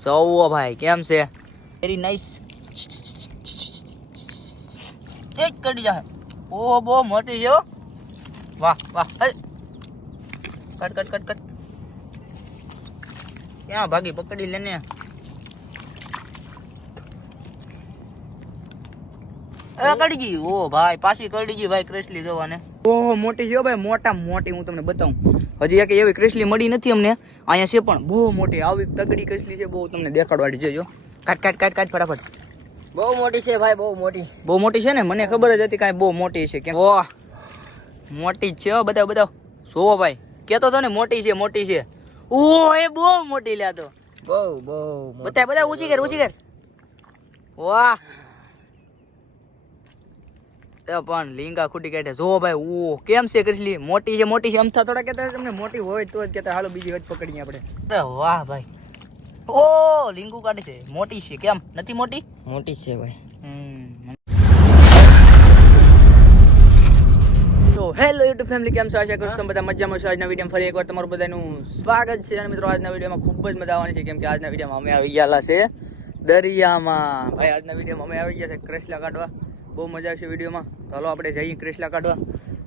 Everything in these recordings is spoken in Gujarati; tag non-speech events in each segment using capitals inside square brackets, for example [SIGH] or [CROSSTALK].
સૌવો ભાઈ કેમ છે વેરી નાઇસ એક કડી જા ઓ બહુ મોટી છે હો વાહ વાહ હે. કટ કટ કટ કટ ક્યાં ભાગી પકડી લેને એ કડી ગઈ ઓ ભાઈ પાછી કડી ગઈ ભાઈ ક્રેસલી જોવાને ઓહો મોટી છે હો ભાઈ મોટા મોટી હું તમને બતાવું. હજી એક એવી ક્રિસલી મળી નથી અમને અહીંયા છે પણ બહુ મોટી આવી તગડી ક્રિસલી છે બહુ તમને દેખાડવાડી જોજો કાટ કાટ કાટ કાટ ફટાફટ. બહુ મોટી છે ભાઈ બહુ મોટી. બહુ મોટી છે ને? મને ખબર જ હતી કાંઈ બહુ મોટી છે કે ઓહ. મોટી જ છે બધા બધા જોવો ભાઈ કેતો તો ને મોટી છે મોટી છે. ઓ એ બહુ મોટી લ્યા તો. બહુ બહુ બતાય બધા ઊંચી કર ઊંચી કર. વાહ. પણ લીંગા ખૂટી કાઢે. જો ભાઈ ઓ કેમ છે કૃષ્લી મોટી છે મોટી છે. અમથા થોડા કહેતા તમને મોટી હોય તો જ કહેતા હાલો બીજી વખત પકડીએ આપણે. અરે વાહ ભાઈ. ઓ લીંગુ કાઢે છે. મોટી છે કેમ? નથી મોટી? મોટી છે ભાઈ. તો હેલો યુટ્યુબ ફેમિલી કેમ છો? આશા કરું બધા મજામાં છો. આજના વિડીયોમાં ફરી એકવાર તમારું બધાનું સ્વાગત છે. અને મિત્રો આજના વિડીયોમાં ખૂબ જ મજા આવવાની છે કેમ કે આજના વિડીયોમાં અમે આવી ગયેલા છે દરિયામાં. ભાઈ આજના વિડીયોમાં અમે આવી ગયા છે ક્રેસલા કાઢવા. બહુ મજા આવશે વિડીયોમાં. હાલો આપણે જઈએ ક્રેસલા કાઢવા.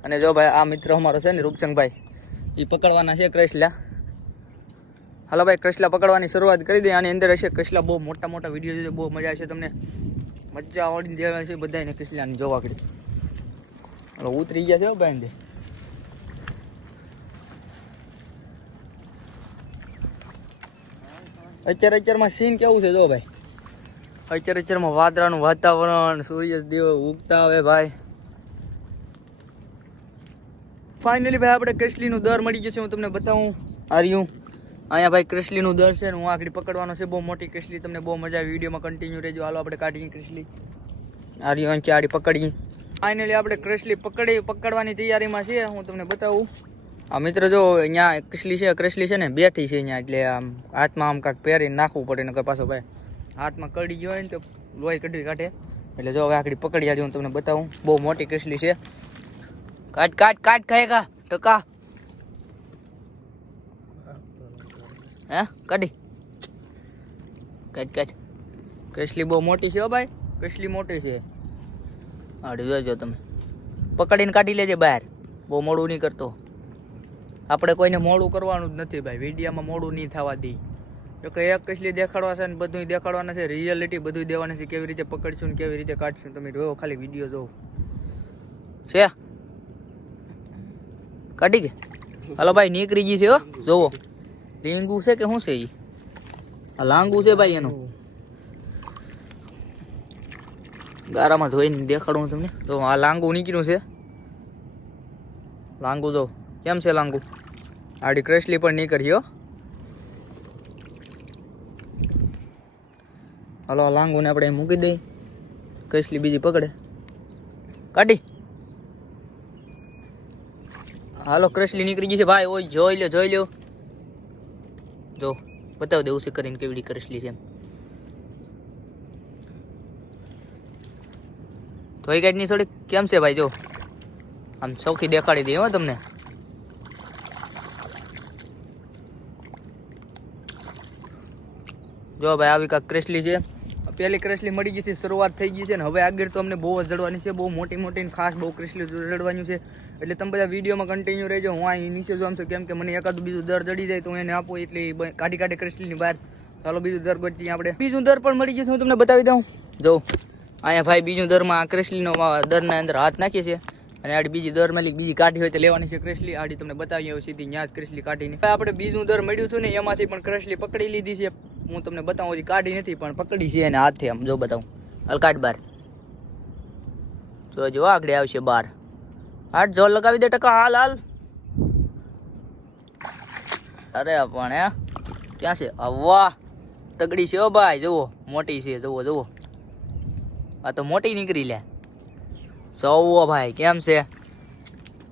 અને જો ભાઈ, આ મિત્ર અમારો છે ને રૂપચંદભાઈ. એ પકડવાના છે ક્રેસલા હાલો ભાઈ ક્રેસલા પકડવાની શરૂઆત કરી દઈએ. આની અંદર હશે ક્રેસલા બહુ મોટા મોટા વીડિયો છે બહુ મજા આવશે તમને. મજા આવડી દેવા છે બધાને ક્રેસલાની જોવા કરી હાલો, ઉતરી ગયા છે ભાઈ અંદર. અત્યારે અત્યારમાં સીન કેવું છે, જો ભાઈ? અત્યારે અત્યારમાં વાદળાનું વાતાવરણ, સૂર્યદેવ ઉગતા આવે ભાઈ. ફાઇનલી ભાઈ આપણે ક્રિસલીનું દર મળી ગયું છે, હું તમને બતાવું. આર્યું. અહીંયા ભાઈ ક્રિસલીનું દર છે હું આખડી પકડવાનો છે, બહુ મોટી ક્રિસલી, તમને બહુ મજા આવી. વિડીયોમાં કન્ટિન્યુ રહેજો. હાલો આપણે કાઢીએ ક્રિસલી. આ રહ્યું અહીં આડી પકડી. ફાઇનલી આપણે ક્રિસલી પકડી, પકડવાની તૈયારીમાં છીએ, હું તમને બતાવું. આ મિત્ર જો અહીંયા ક્રિસલી છે ક્રિસલી છે ને, બેઠી છે અહીંયા, એટલે આમ હાથમાં આમ કાંઈક પહેરીને નાખવું પડે ને પાછો ભાઈ. હાથમાં કડી ગયો હોય ને તો લોહી કઢવી કાઢે. એટલે જો હવે આકડી પકડી આડી હું તમને બતાવું. બહુ મોટી કેસલી છે. કાટ કાટ કાટ ખાએગા ટકા. હે? કાઢી. કાટ કાટ કેસલી બહુ મોટી છે હો ભાઈ. કેસલી મોટી છે. આડી જોજો તમે. પકડીને કાઢી લેજે બહાર. બહુ મોડું નહીં કરતો. આપણે કોઈને મોડું કરવાનું જ નથી ભાઈ. વિડીયામાં મોડું નહીં થવા દઈ તો કે એક કસલી દેખાડવા છે ને બધું દેખાડવાના છે રિયાલિટી બધું દેવાના છે, કેવી રીતે પકડશું ને કેવી રીતે કાઢશું તમે જોયો ખાલી વીડિયો જોવો. છે? કાઢી કે? હાલો ભાઈ, નીકળી ગઈ છે હો, જોવો. લીંગુ છે કે શું છે એ આ લાંગુ છે ભાઈ એનું. ગારામાં ધોઈને દેખાડું તમને. તો આ લાંગુ નીકળ્યું છે. લાંગુ જો. કેમ છે લાંગુ? આડી ક્રેશલી પણ નીકળી હાલો લાંગુને આપણે મૂકી દઈએ. કસલી બીજી પકડે. કાઢી. હાલો ક્રેસલી નીકળી ગઈ છે. ભાઈ, ઓય, જોઈ લો જોઈ લો જો, બતાવ દેવું છે કરીને કેવડી ક્રેસલી છે ધોઈ ગાઈડની થોડી કેમ છે ભાઈ, જો? આમ સૌથી દેખાડી દઈએ હો, તમને. જો, ભાઈ, આવી કાંક ક્રેસલી છે. પહેલી ક્રેસલી મળી ગઈ છે, શરૂઆત થઈ ગઈ છે ને હવે આગળ તો અમને બહુ જડવાની છે, બહુ મોટી મોટી ખાસ બહુ ક્રેસલી જડવાની છે. એટલે તમે બધા વિડીયોમાં કન્ટિન્યુ રહેજો, હું અહીં નીચે જોમ છું, કેમ કે મને એકાદું બીજું દર જડી જાય તો હું એને આપું, એટલે કાઢી કાઢી ક્રેસલીની બહાર. ચાલો બીજું દર ગોતીએ આપણે. બીજું દર પણ મળી ગયું છે, હું તમને બતાવી દઉં. જો, અહીંયા ભાઈ બીજું દરમાં આ ક્રેસલીનો દરના અંદર હાથ નાખીએ છીએ અને આડી બીજી દર મળી બીજી કાઢી હોય તો લેવાની છે ક્રેશલી. આડી તમને બતાવી હવે સીધી ત્યાં જ ક્રેસલી કાઢીને. આપણે બીજું દર મળ્યું હતું ને એમાંથી પણ ક્રેશલી પકડી લીધી છે. હું તમને બતાવું, હજી કાઢી નથી, પણ પકડી છે અને હાથથી આમ જો બતાવું. હાલ બાર. જો જો આગળ આવશે બાર. હાટ જોર લગાવી દે ટકા, હાલ હાલ. અરે પણ હે, ક્યાં છે? વાહ, તગડી છે ભાઈ, જુઓ, મોટી છે, જુઓ જુઓ. આ તો મોટી નીકળી લે. સૌ ભાઈ કેમ છે?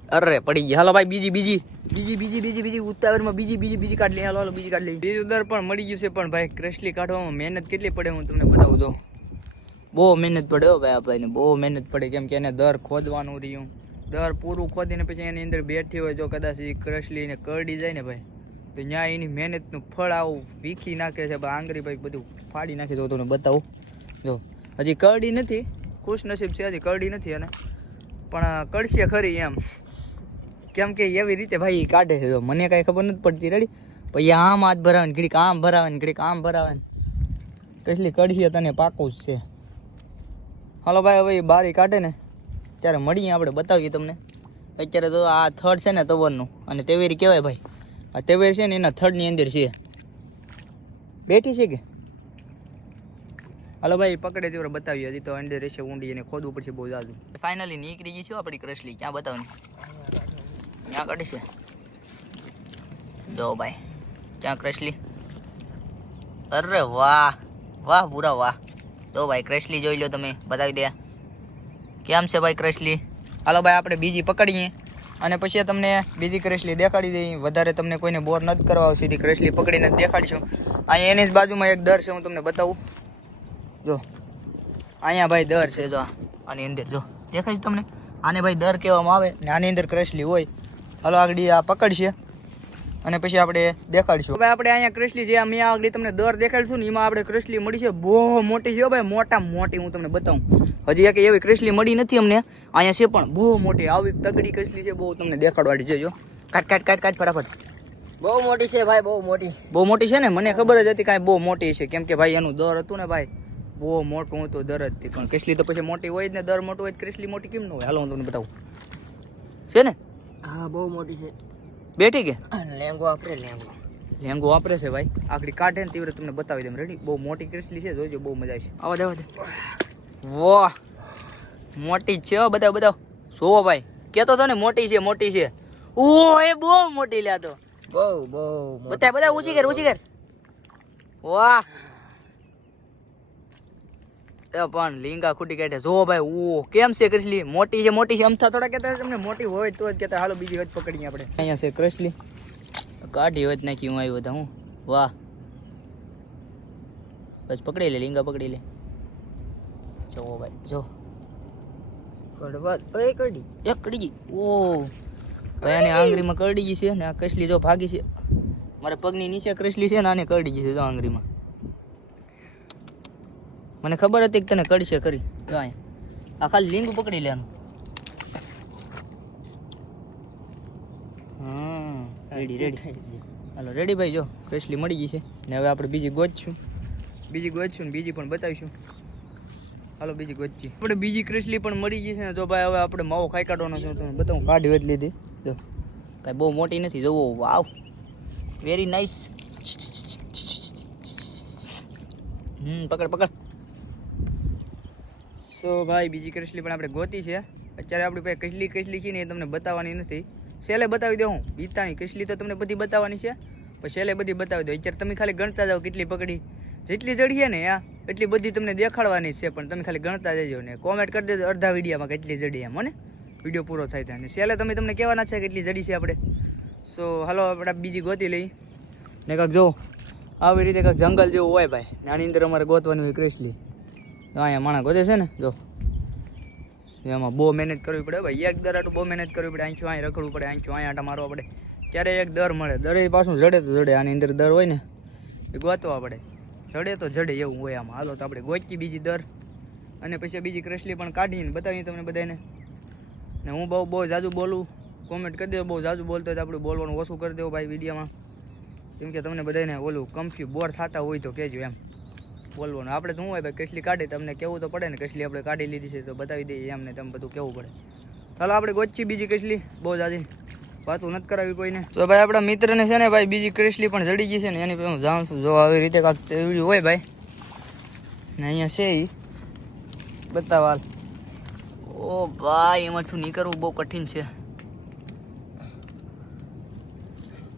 અરે પડી ગઈ. હાલો ભાઈ બીજી બીજી. બીજી બીજી બીજી બીજી. ઉતાવળમાં બીજી બીજી બીજી કાઢ લઈ હાલો હાલો બીજી કાઢ લઈ. બીજું દર પણ મળી ગયું છે પણ ભાઈ ક્રશલી કાઢવામાં મહેનત કેટલી પડે હું તમને બતાવું તો. બહુ મહેનત પડે હો ભાઈ આ ભાઈને બહુ મહેનત પડે. કેમ કે એને દર ખોદવાનું રહ્યું. દર પૂરું ખોદીને પછી એની અંદર બેઠી હોય જો કદાચ એ ક્રશલીને કરડી જાય ને ભાઈ તો ત્યાં એની મહેનતનું ફળ આવું વીખી નાખે છે. આંગરી આંગળી ભાઈ બધું ફાડી નાખે છે તો તમને બતાવું. જો હજી કરડી નથી ખુશ નસીબ છે, હજી કરડી નથી અને પણ કરશે ખરી એમ. કેમ કે એવી રીતે ભાઈ કાઢે છે. જો મને કાંઈ ખબર નથી પડતી, રેડી? પછી આમ હાથ ભરાવે ને ઘડીક આમ ભરાવે ને ઘડીક આમ ભરાવે ને. કેટલી કડશી તને પાકું જ છે. હાલો ભાઈ, હવે બારી કાઢે ને, ત્યારે મળીએ આપણે, બતાવીએ તમને. અત્યારે તો આ થર્ડ છે ને તવરનું, અને તેવેરી કહેવાય ભાઈ. આ તેવેર છે ને એના થર્ડની અંદર છે. બેઠી છે કે? હાલો ભાઈ, પકડે તેવરે બતાવીએ હતી તો અંદર રહેશે ઊંડી અને ખોદવું પડશે બહુ જાદુ ફાઇનલી નીકળી ગઈ છે આપણી ક્રશલી. ક્યાં બતાવવાની ક્યાં કાઢે છે? જો ભાઈ, ક્યાં ક્રશલી? અરે વાહ વાહ પૂરા વાહ. તો ભાઈ, ક્રશલી જોઈ લો તમે, બતાવી દે. કેમ છે ભાઈ ક્રશલી? હાલો ભાઈ, આપણે બીજી પકડીએ. અને પછી તમને બીજી ક્રેશલી દેખાડી દઈએ વધારે તમને કોઈને બોર નથી કરવા સીધી ક્રેસલી પકડીને દેખાડીશું. અહીં એની જ બાજુમાં એક દર છે, હું તમને બતાવું. જો. અહીંયા ભાઈ દર છે જો. આની અંદર જો. દેખાય છે તમને? આને ભાઈ દર કહેવામાં આવે ને આની અંદર ક્રેશલી હોય. હાલો આગળ આ પકડશે. અને પછી આપણે દેખાડીશું. હવે આપણે અહીંયા ક્રેશલી જે મેં આગળ તમને દર દેખાડીશું ને એમાં આપણે ક્રેશલી મળી છે. બહુ મોટી છે ભાઈ મોટા મોટી હું તમને બતાવું. હજી એક એવી ક્રેશલી મળી નથી અમને. અહીંયા છે પણ બહુ મોટી આવી તગડી ક્રેશલી છે બહુ તમને દેખાડવાળી છે જો. કાટ કાટ કાટ કાટ ફટાફટ. બહુ મોટી છે ભાઈ બહુ મોટી. બહુ મોટી છે ને? મને ખબર જ હતી કાંઈ બહુ મોટી છે. કેમ કે ભાઈ એનું દર હતું ને ભાઈ. બહુ મોટું હતું દર જ પણ કેસલી તો પછી મોટી હોય જ ને દર મોટું હોય કેસલી મોટી કેમ ન હોય? હાલો હું તમને બતાવું. છે ને? હા બહુ મોટી છે. બેઠી કે? લેંગો વાપરે લેંગો. લેંગો વાપરે છે ભાઈ. આખડી કાઢે ને તીવ્ર તમને બતાવી દઉં. રેડી બહુ મોટી કેસલી છે જોજો બહુ મજા આવશે. આવો દેવા દે વાહ! મોટી છે બધા બધા જોવો ભાઈ કેતો તો ને મોટી છે મોટી છે. ઓ એ બહુ મોટી લ્યા તો. બહુ બહુ બધા બધા ઊંચી કર ઊંચી કર. વાહ! પણ લીંગા ખૂટી કાઢે. જો ભાઈ ઓ કેમ છે ક્રિસલી મોટી છે મોટી છે. અમથા થોડા કહેતા તમને મોટી હોય તો જ કહેતા હાલો બીજી વચ પકડીએ આપણે. અહીંયા છે ક્રિસલી કાઢી વચ નાખી હું આવ્યો હતા હું? વાહ. બસ પકડી લે લીંગા પકડી લે. જો ભાઈ જો. કડવા ઓય કડી. એક કડી ગઈ ઓ ભાઈ આની આંગળીમાં કરડી ગઈ છે ને આ કસલી જો ભાગી છે. મારા પગની નીચે કસલી છે ને આને કરડી ગઈ છે જો આંગળીમાં. મને ખબર હતી કે તને કડશે ખરી. જો આ ખાલી લીંબુ પકડી લેવાનું. હા રેડી રેડી હાલો રેડી ભાઈ, જો ફ્રેશલી મળી ગઈ છે. ને હવે આપણે બીજી ગોતશું બીજી ગોતશું ને બીજી પણ બતાવીશું. હાલો, બીજી ગોચી આપણે બીજી ક્રિસલી પણ મળી ગઈ છે ને, તો ભાઈ હવે આપણે માવો ખાઈ કાઢવાનો છે, તો બતાવું, કાઢી જ લીધી. જો, કાંઈ બહુ મોટી નથી જોવો વાવ. વેરી નાઇસ હમ, પકડ પકડ. સો ભાઈ, બીજી કસલી પણ આપણે ગોતી છે. અત્યારે આપણી પાસે કસલી કસલી છે ને એ તમને બતાવવાની નથી. છેલ્લે બતાવી દઉં હું બીતાની કસલી તો તમને બધી બતાવવાની છે. પણ છેલ્લે બધી બતાવી દો અત્યારે તમે ખાલી ગણતા જાઓ કેટલી પકડી. જેટલી જડીએ ને આ, એટલી બધી તમને દેખાડવાની છે, પણ તમે ખાલી ગણતા જજો ને. કોમેન્ટ કરી દેજો અડધા વિડીયામાં કેટલી જડી એમ મને વીડિયો પૂરો થાય ત્યાં સેલે તમે તમને કહેવાના છે કેટલી જડી છે આપણે. સો હાલો, આપણે બીજી ગોતી લઈ. ને કાંક જો, આવી રીતે કાંક જંગલ જેવું હોય ભાઈ. નાની અંદર અમારે ગોતવાનું હોય ક્રિસલી અહીંયા માણસ ગોતે છે ને, જો. એમાં બહુ મહેનત કરવી પડે, ભાઈ. એક દર આટલું બહુ મહેનત કરવી પડે. આંચું અહીં રખડવું પડે આંચું અહીં આટા મારવા પડે. ત્યારે એક દર મળે? દરે પાછું જડે તો જડે. આની અંદર દર હોય ને, એ ગોતવા પડે. જડે તો જડે એવું હોય આમાં. હાલો તો આપણે ગોચી બીજી દર. અને પછી બીજી ક્રશલી પણ કાઢીને બતાવીએ તમને બધાને ને હું બહુ બહુ જાજુ બોલું. કોમેન્ટ કરી દેવો બહુ જાજુ બોલતો હોય તો આપણે બોલવાનું ઓછું કરી દેવું ભાઈ વિડીયોમાં. કેમ કે તમને બધાને ઓલું કમ્ફ્યુ બોર થતા હોય તો કહેજો એમ. બોલવાનું આપણે શું હોય, ભાઈ કેટલી કાઢી, તમને કેવું તો પડે ને કેટલી આપણે કાઢી લીધી છે, તો બતાવી દઈએ એમને તમે બધું કેવું પડે. ચાલો આપણે ગોચી બીજી કેટલી બહુ જાજી વાતું નથી કરાવી કોઈને. તો ભાઈ, આપણા મિત્રને છે ને ભાઈ, બીજી ક્રિસલી પણ જડી ગઈ છે ને, એની હું જાઉં છું. જો આવી રીતે કાંક તેવડી હોય ભાઈ, ને અહીંયા છે એ બતાવા હાલ. ઓ ભાઈ, એમાંથી નીકળવું બહુ કઠિન છે.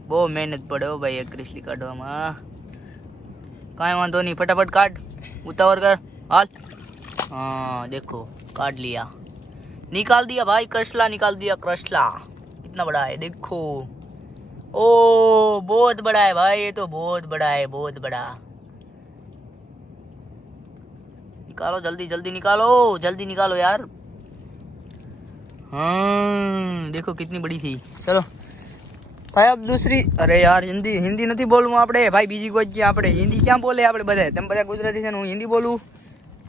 બહુ મહેનત પડે હો ભાઈ, એક ક્રિસલી કાઢવામાં. કાંઈ વાંધો નહીં ફટાફટ કાઢ ઉતાવળ કર હાલ हाँ देखो काट लिया निकाल दिया भाई कृष्ला निकाल दिया कृष्ला कितना बड़ा है देखो ओ बहुत बड़ा है भाई ये तो बहुत बड़ा है बहुत बड़ा निकालो जल्दी जल्दी निकालो जल्दी निकालो यार हाँ देखो कितनी बड़ी थी चलो ભાઈ અબ દૂસરી અરે યાર, હિન્દી હિન્દી નથી બોલવું આપણે. ભાઈ, બીજી કોઈ ક્યાં આપણે હિન્દી ક્યાં બોલે આપણે બધા તમે બધા ગુજરાતી છે ને હું હિન્દી બોલું?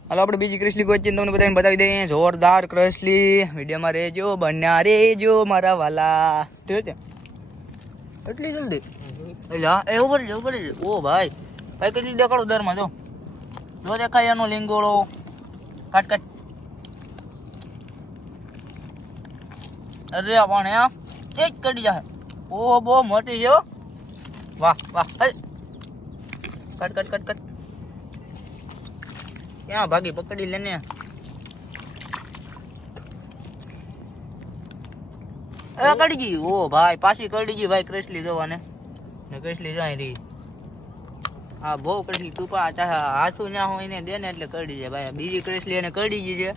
હાલો, આપણે બીજી ક્રિસલી કોઈ તમને બધાને બતાવી દઈએ. જોરદાર ક્રિસલી વિડીયોમાં રહેજો, બન્યા રેજો મારા વાલા. ઠીક છે? એટલી જલ્દી? એટલે હા એ ઉપર છે ઉપર છે ઓ ભાઈ ભાઈ કેટલી દેખાડો દરમાં જો. જો દેખાય એનો લીંગોળો. કાટ કાટ. અરે પણ એ જ કડી જાય ઓ બહુ મોટી છે વાહ વાહ કટ કટ કટ કટ. ક્યાં ભાગી? પકડી લેને ગઈ. ઓ ભાઈ, પાછી કડી ગઈ ભાઈ ક્રેસલી જવાને. ને ક્રેસલી જાય રહી. હા બહુ કડી તું પણ હાથું ના હોય ને દે ને એટલે કડી જાય ભાઈ. બીજી ક્રેસલી એને કડી ગઈ છે.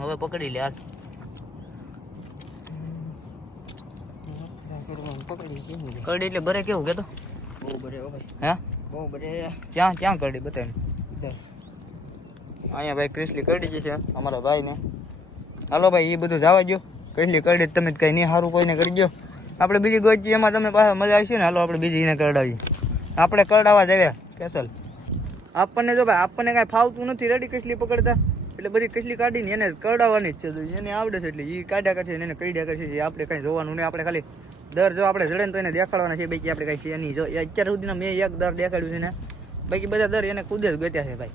હવે પકડી લે હાલ કડી એટલે ભરે કેવું કેતો? બહુ બરે હો ભાઈ. હે? બહુ બરે. ક્યાં ક્યાં કરડી બતાય અહીંયા ભાઈ ક્રિસલી કરડી જશે છે અમારા ભાઈને. હાલો ભાઈ એ બધું જવા દો ક્રિસલી કરડી તમે જ કઈ નહીં સારું કોઈને કરી દો આપણે બીજી ગોચી એમાં તમે પાસે મજા આવશે ને? હાલો આપણે બીજી એને કરડાવીએ. આપણે કરડાવા જવ્યા કેસલ. આપણને જો ભાઈ આપણને કાંઈ ફાવતું નથી રેડી કસલી પકડતા. એટલે બધી કસલી કાઢીને એને કરડાવવાની જ છે. એને આવડે છે એટલે એ કાઢ્યા કરશે એને કરડ્યા કરશે. આપણે કાંઈ જોવાનું નહીં આપણે ખાલી દર જો આપણે જડે ને તો એને દેખાડવાના છે, બાકી આપણે કાંઈ છે નહીં. જો અત્યાર સુધીના મેં એક દર દેખાડ્યું છે ને, બાકી બધા દર એને ખુદ જ ગત્યા છે ભાઈ.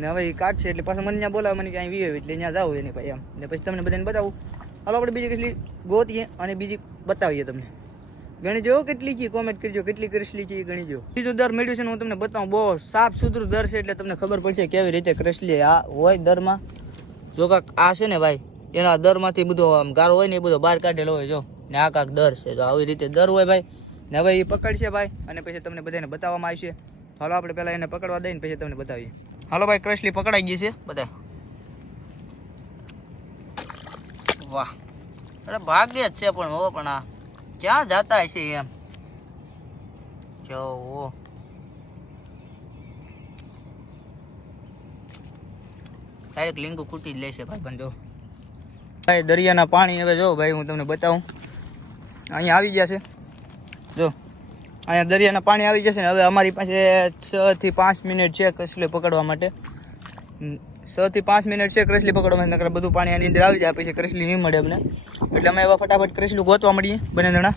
ને હવે એ કાઢશે એટલે પાછું મને ત્યાં બોલાવે, મને ક્યાંય વીવે એટલે ત્યાં જાવ એને ભાઈ એમ. ને પછી તમને બધાને બતાવું. હાલો, આપણે બીજી કેટલી ગોતીએ અને બીજી બતાવીએ તમને. ગણી જો કેટલી છે? કોમેન્ટ કરજો, કેટલી કરેસલી છે એ ગણી જો બીજું દર મેળવ્યું છે હું તમને બતાવું. બહુ સાફ સુથરું દર છે એટલે તમને ખબર પડશે કેવી રીતે કરેસલી આ હોય દરમાં. જો કાંક આ છે ને ભાઈ, એના દરમાંથી બધો આમ ગારો હોય ને એ બધો બહાર કાઢેલો હોય, જો. ને આ કાંક દર છે. તો આવી રીતે દર હોય ભાઈ. ને હવે એ પકડશે ભાઈ અને પછી તમને બધાને બતાવવામાં આવશે. હાલો, આપણે પહેલાં એને પકડવા દઈએ પછી તમને બતાવીએ. હાલો ભાઈ, ક્રશલી પકડાઈ ગઈ છે. બધા વાહ. અરે ભાગ્ય જ છે પણ હો, પણ આ ક્યાં જતા હશે એમ? જો ડાયરેક્ટ લીંગુ ખૂટી જ લેશે ભાઈ બંધો ભાઈ, દરિયાના પાણી હવે જો, ભાઈ, હું તમને બતાવું. અહીંયા આવી ગયા છે. જો, અહીંયા દરિયાના પાણી આવી જશે ને હવે અમારી પાસે છ થી પાંચ મિનિટ છે કસલી પકડવા માટે. છથી છ પાંચ મિનિટ છે કરસલી પકડવા માટે બધું પાણી આની અંદર આવી જાય, પછી કરસલી નહીં મળે અમને. એટલે અમે એવા ફટાફટ કરસલું ગોતવા મળીએ બંને જણા.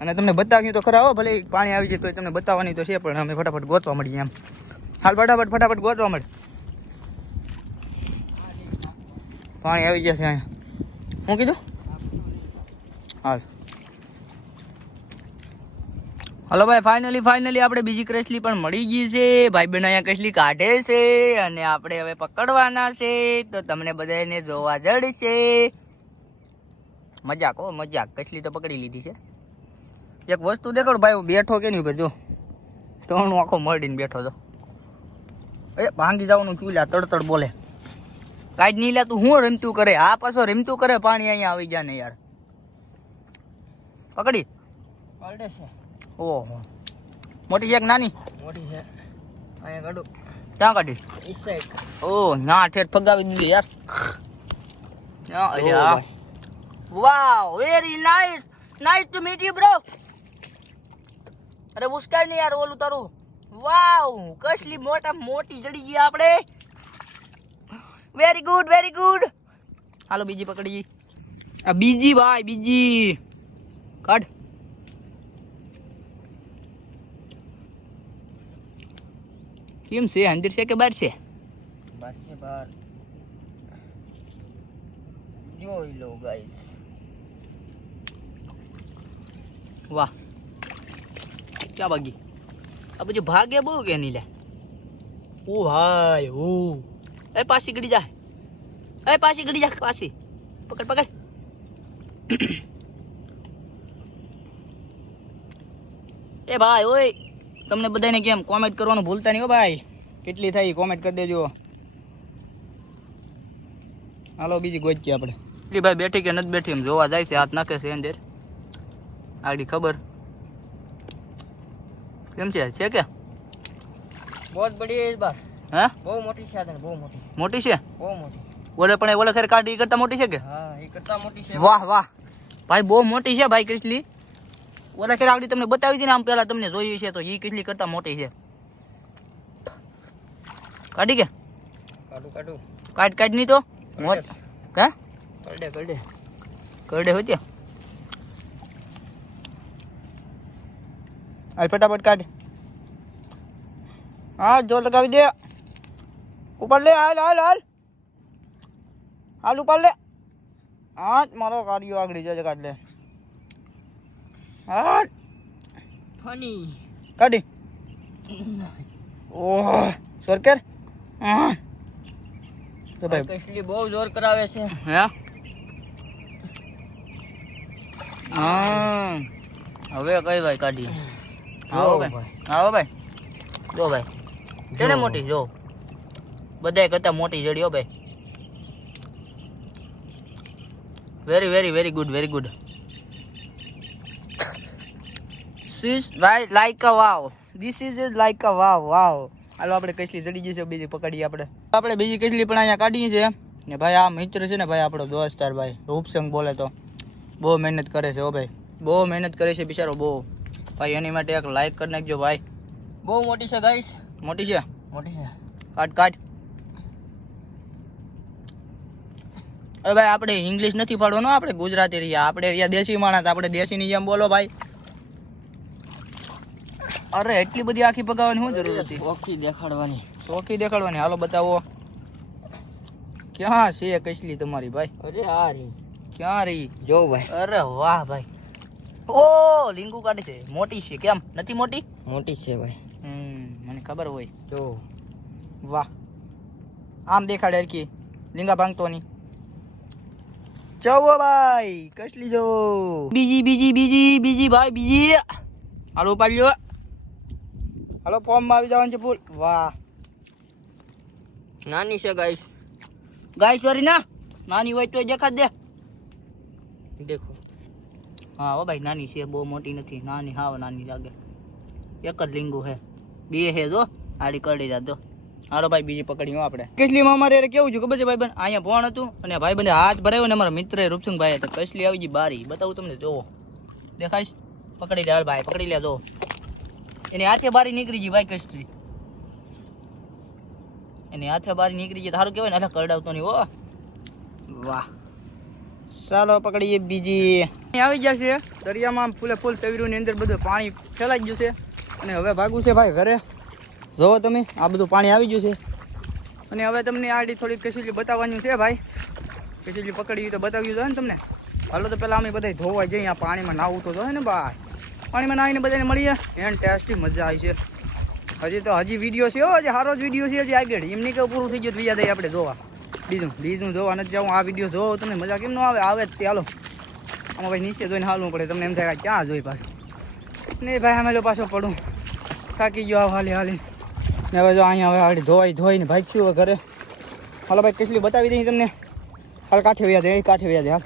અને તમને બતાવ્યું તો ખરા હો, ભલે પાણી આવી જાય તો તમને બતાવવાની તો છે, પણ અમે ફટાફટ ગોતવા મળીએ એમ. હાલ ફટાફટ ફટાફટ ગોતવા મળે પાણી આવી જશે અહીંયા. શું કીધું? હાલ. હલો ભાઈ ફાઇનલી ફાઇનલી આપણે બીજી ક્રેસલી પણ મળી ગઈ છે. ભાઈ બેન અહીંયા કસલી કાઢે છે અને આપણે હવે પકડવાના છે. તો તમને બધાને જોવા જડશે. મજાક હો, મજાક. કસલી તો પકડી લીધી છે. એક વસ્તુ દેખાડો ભાઈ, હું બેઠો કે નહીં જો. તો હું આખો મળીને બેઠો તો. એ, ભાંગી જવાનું ચૂલા, તડતડ બોલે. કાઢ નહીં લે તું હું રમતું કરે? આ પાછો રમતું કરે, પાણી અહીંયા આવી જાય ને યાર. પકડી. પલટે છે. ઓહો. મોટી છે કે નાની? મોટી છે. અહીંયા કાઢું ક્યાં કાઢી ઈ સાઈડ ઓ ના ઠેર ફગાવી દીધી યાર. ક્યાં અલ્યા? Wow very nice nice to meet you bro અરે ઉસ્કાઈ ને યાર ઓલું તારું. વાવ કસલી મોટા મોટી જડી ગઈ આપણે. વેરી ગુડ વેરી ગુડ હાલો બીજી પકડી. આ બીજી ભાઈ બીજી. કાઢ. કેમ છે? અંદર છે કે બહાર છે? બસ છે બહાર જોઈ લો ગાઈસ વાહ. ક્યાં ભાગી? આ બધું ભાગે બહુ કે નહીં લે? ઓ ભાઈ ઓ. એ પાછી ગડી જા. એ પાછી ગડી જા પાછી. પકડ પકડ. [COUGHS] એ ભાઈ ઓય. તમને બધાને કેમ કોમેન્ટ કરવાનું ભૂલતા નહીં હો ભાઈ? કેટલી થાય કોમેન્ટ કરી દેજો. હાલો બીજી ગોચી આપણે. એટલી ભાઈ બેઠી કે નથી બેઠી? એમ જોવા જાય છે હાથ નાખે છે અંદર. આડી ખબર. કેમ છે? છે કે? બહુ બડી ઇસ બાર હા? બહુ મોટી સાધન બહુ મોટી. મોટી છે? બહુ મોટી. ઓલે પણ ઓલે ખેર કાઢી કરતા મોટી છે કે? હા એ કરતા મોટી છે. વાહ વાહ. ભાઈ બહુ મોટી છે ભાઈ કેટલી? ઓલા ખેર આગળ તમને બતાવી હતી ને આમ પેલા તમને જોયું છે તો એ કેટલી કરતા મોટી છે. કાઢી કે? કાઢું કાઢું. કાઢ કાઢ નહીં તો? મોટ. હે? કરડે કરડે કરડે હોય ત્યાં. હાલ ફટાફટ કાઢ. હા જો લગાવી દે. ઉપર લે હાલ હાલ હાલ. હાલ ઉપર લે. હા મારો કાઢ્યો આગળ જજે કાઢ લે. હા ફની. કાઢી. ઓહ સરકાર હા તો ભાઈ કસલી બહુ જોર કરાવે છે. હે? હા હવે કઈ ભાઈ કાઢી? આવો ભાઈ. આવો ભાઈ. જો ભાઈ. છે મોટી? જો. બધાય કરતા મોટી જડી હો ભાઈ. Very very very good very good ભાઈ like a wow this is like a wow wow હાલો આપણે કેટલી ચડી જશે બીજી પકડીએ આપણે. આપણે બીજી કેટલી પણ અહીંયા કાઢીએ છીએ. ને ભાઈ આ મિત્ર છે ને ભાઈ આપણો દોસ્તાર ભાઈ રૂપસંગ બોલે તો. બહુ મહેનત કરે છે ઓ ભાઈ. બહુ મહેનત કરે છે બિચારો બહુ. ભાઈ એની માટે એક લાઈક કરી નાખજો ભાઈ. બહુ મોટી છે ગાઈસ મોટી છે? મોટી છે. કાઢ કાઢ હવે ભાઈ આપણે ઇંગ્લિશ નથી પાડવાનું આપણે ગુજરાતી રહ્યા આપણે રહ્યા દેશી માણસ આપણે દેશીની જેમ બોલો ભાઈ. અરે એટલી બધી આખી પગાવવાની શું જરૂર હતી? ઓખી દેખાડવાની. ચોકી દેખાડવાની? હાલો બતાવો. ક્યાં છે કસલી તમારી ભાઈ? અરે આ રી ક્યાં રહી? જો ભાઈ. અરે વાહ ભાઈ. ઓ લીંગુ કાઢે છે. મોટી છે કેમ? નથી મોટી? મોટી છે ભાઈ. હમ મને ખબર હોય. જો. વાહ. આમ દેખાડે હરકી લીંગા ભાંગતો ની જવો ભાઈ કસલી જો. બીજી બીજી બીજી બીજી ભાઈ બીજી. હાલો ઉપાડી લ્યો હાલો ફોર્મમાં આવી જવાનું છે ફૂલ. વાહ. નાની છે ગાઈસ ગાઈસ સોરી ના. નાની હોય તો દેખાડ દે. દેખો. હા હો ભાઈ નાની છે બહુ મોટી નથી. નાની હાવ નાની લાગે. એક જ લીંગુ હે બે હે જો. આડી કરડી જાતો હાલો ભાઈ બીજી પકડી આપણે. કસલીમાં અમારે કેવું છે ખબર છે ભાઈ બન અહીંયા ફોન હતું અને ભાઈ બંને હાથ ભરાયો ને અમારા મિત્ર રૂપસંગભાઈ તો કસલી આવી ગઈ બારી. બતાવું તમને જોવો દેખાઈશ પકડી લે ભાઈ પકડી લે જો. એની હાથે બારી નીકળી ગઈ ભાઈ કસલી એની હાથે બારી નીકળી ગઈ સારું કહેવાય ને એટલે કરડાવતો નહીં હો. વાહ. ચાલો પકડીએ બીજી. આવી ગયા છે. દરિયામાં ફૂલે ફૂલ તવીરોની અંદર બધું પાણી ફેલાઈ ગયું છે. અને હવે ભાગવું છે ભાઈ ઘરે. જોવો તમે, આ બધું પાણી આવી ગયું છે. અને હવે તમને આડી થોડીક કસીલી બતાવવાનું છે ભાઈ. કસીલી પકડી તો બતાવ્યું તો ને તમને. હાલો તો પહેલાં અમે બધા ધોવા જઈએ, આ પાણીમાં નાવું તો જોઈએ ને ભાઈ પાણીમાં નાહીને બધાને મળીએ. એન્ડ ટેસ્ટી મજા આવી છે. હજી તો હજી વીડિયો છે હજી સારો જ વીડિયો છે, હજી આગળ. એમ નહીં કે પૂરું થઈ ગયું બીજા દઈએ આપણે જોવા. બીજું બીજું જોવા નથી જાઉં. આ વીડિયો જોવો, તમને મજા કેમ ન આવે? આવે જ તે, હાલો. આમાં ભાઈ નીચે જોઈને હાલવું પડે. તમને એમ થાય ક્યાં જોઈ પાછું? નહીં ભાઈ અમે પાછો પડું. થાકી ગયો હાલી હાલી. ને હવે જો અહીંયા હવે આગળ ધોવાઈ ધોઈને ભાઈ છું ઘરે. હાલો ભાઈ કેટલી બતાવી દઈએ તમને. હાલ કાંઠે વ્યાજે કાઠે વ્યાજ હાલ.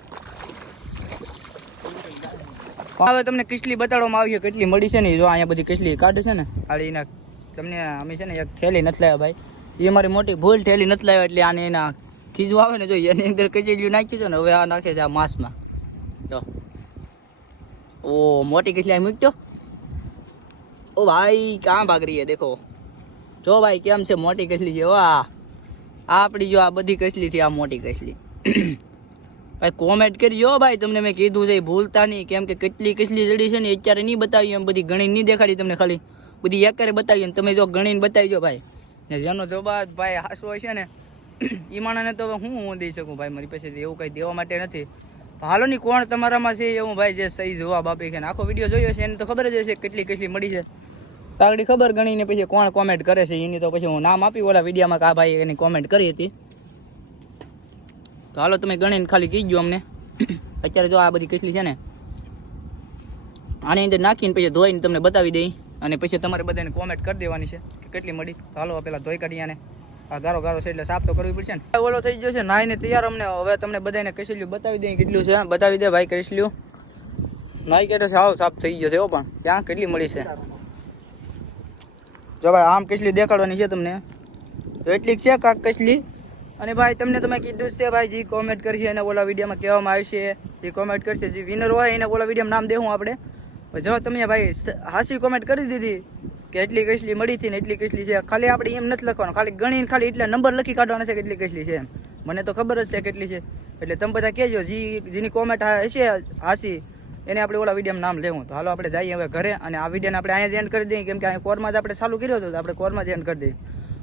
હવે તમને કિચલી બતાડવામાં આવી છે, કેટલી મળી છે ને જો અહીંયા બધી કિચલી કાઢે છે ને. ખાલી એના તમને અમે છે ને એક થેલી નથી લાવ્યા ભાઈ. એ મારી મોટી ભૂલ થેલી નથી લાવ્યા એટલે આને એના ખીજું આવે ને જો એની અંદર કચેરીયું નાખ્યું છે ને, હવે આ નાખે છે આ માસમાં. જો. ઓ, મોટી કિચલી મૂકજો ઓ ભાઈ, ક્યાં ભાગ રહી દેખો. જો ભાઈ, કેમ છે મોટી કચલી છે, વાહ. આપણી જો આ બધી કચલી થી આ મોટી કચલી ભાઈ કોમેન્ટ કરજો ભાઈ, તમને મેં કીધું છે ભૂલતા નહીં. કેમ કે કેટલી કેટલી જડી છે ને અત્યારે નહીં બતાવી એમ બધી ગણી નહીં દેખાડી તમને ખાલી. બધી એકરે બતાવી તમે જો ગણીને બતાવીજો ભાઈ. ને જેનો જવાબ ભાઈ હાસો હોય છે ને [CLEARS THROAT] એ માણસને તો હું હું દઈ શકું ભાઈ? મારી પાસે એવું કંઈ દેવા માટે નથી. હાલો ની કોણ તમારામાં છે એવું ભાઈ જે સહી જવાબ આપી છે આખો વીડિયો જોયો છે, એને તો ખબર જ હશે કેટલી કેટલી મળી છે. આગળ ખબર ગણીને પછી કોણ કોમેન્ટ કરે છે, એની તો પછી હું નામ આપી, ઓલા વિડીયામાં કે ભાઈ એની કોમેન્ટ કરી હતી. તો હાલો, તમે ગણીને ખાલી કહીજો અમને. અત્યારે જો આ બધી કસલી છે ને, આની અંદર નાખીને પછી ધોઈને તમને બતાવી દઈ અને પછી તમારે બધાને કોમેન્ટ કરી દેવાની છે કે કેટલી મળી. હાલો પેલા ધોઈ કાઢી આને. આ ગારો ગારો છે એટલે સાફ તો કરવી પડશે ને. ઓલો થઈ ગયો છે, નાઈને તૈયાર અમને. હવે તમને બધાને કસેલ્યું બતાવી દઈએ કેટલું છે. બતાવી દે ભાઈ કસલ્યું નાઈ છે સાવ સાફ થઈ જશે હો પણ. ત્યાં કેટલી મળી છે? જો ભાઈ, આમ કસલી દેખાડવાની છે તમને. તો એટલી છે કાંક કસલી? અને ભાઈ, તમને તમે કીધું છે ભાઈ, જે કોમેન્ટ કરશે એને ઓલા વિડીયોમાં કહેવામાં આવશે. જે કોમેન્ટ કરશે, જે વિનર હોય એને ઓલા વિડીયોમાં નામ દેવું આપણે. જો તમે ભાઈ હાસી કોમેન્ટ કરી દીધી કે એટલી કસલી મળી હતી ને એટલી કસલી છે. ખાલી આપણે એમ નથી લખવાનું. ખાલી ગણીને ખાલી એટલા નંબર લખી કાઢવાના છે કે એટલી કસલી છે એમ. મને તો ખબર જ છે કેટલી છે. એટલે તમે બધા કહેજો, જી, જેની કોમેન્ટ હશે, હાસી, એને આપણે ઓલા વિડીયોમાં નામ લેવું. તો હાલો, આપણે જઈએ હવે ઘરે અને આ વિડીયોને આપણે અહીંયા જ એન્ડ કરી દઈએ. કેમ કે અહીંયા કોરમાં જ આપણે ચાલુ કર્યો હતો, તો આપણે કોરમાં જ એન્ડ કરી દઈએ.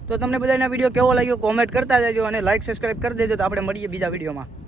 તો તમને બધાના વીડિયો કેવો લાગ્યો? કોમેન્ટ કરતા જજો અને લાઈક સબસ્ક્રાઈબ કરી દેજો તો આપણે મળીએ બીજા વિડીયોમાં.